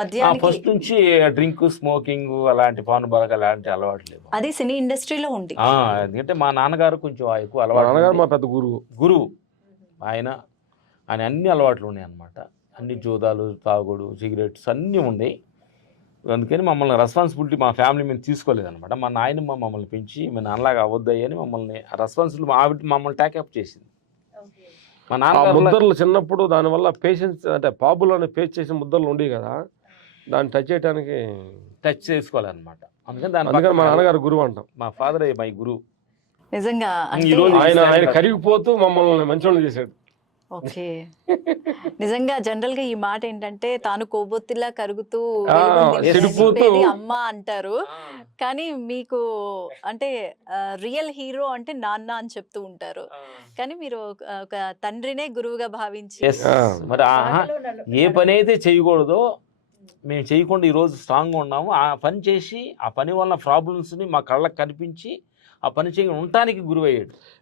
మద్యానికి ఫస్ట్ నుంచి drink smoking అలాంటి పానుబాలక అలాంటి అలవాటు లేవు. అది సినీ ఇండస్ట్రీలో ఉంది. ఎందుకంటే మా నాన్నగారు కొంచెం ఎక్కువ మా అలవాటు నాన్నగారు ఉంది. మా పెద్ద గురువు ఆయన అన్ని అలవాట్లు ఉన్నాయి అన్నమాట. అన్ని జోదాలు, తాగుడు, సిగరెట్స్ అన్నీ ఉన్నాయి. అందుకని మమ్మల్ని రెస్పాన్సిబిలిటీ మా ఫ్యామిలీ మేము తీసుకోలేదన్నమాట. మా నాయనమ్మ మమ్మల్ని పెంచి మీ నాన్నలాగా అవ్వద్దాయి అని మమ్మల్ని రెస్పాన్సిబిలిటీ ఆవిడ మమ్మల్ని టేకప్ చేసింది. మా ఆ నాన్న ముద్దర్లు చిన్నప్పుడు దానివల్ల పేషెన్స్ అంటే పాపులోనే ఫేస్ చేసిన ముద్దర్లు ఉండేవి కదా, దాన్ని టచ్ చేయడానికి టచ్ చేసుకోవాలన్నమాట. అందుకని అందుకని మా నాన్నగారు గురువు అంటాం. మా ఫాదర్ మై గురువు. నిజంగా అంటే ఈరోజు ఆయన కరిగిపోతూ మమ్మల్ని మంచోళ్ళు చేశాడు. ఓకే. నిజంగా జనరల్ గా ఈ మాట ఏంటంటే తాను కోబొత్తిలా కరుగుతూ చెడిపోతూ అమ్మ అంటారు, కానీ మీకు అంటే రియల్ హీరో అంటే నాన్న అని చెప్తూ ఉంటారు. కానీ మీరు ఒక తండ్రినే గురువుగా భావించి మరి ఏ పని అయితే చేయకూడదో మేము చేయకుండా ఈరోజు స్ట్రాంగ్గా ఉన్నాము. ఆ పని చేసి ఆ పని వల్ల ప్రాబ్లమ్స్ని మా కళ్ళకు కనిపించి ఆ పని చేయ ఉండటానికి గురువు అయ్యాడు.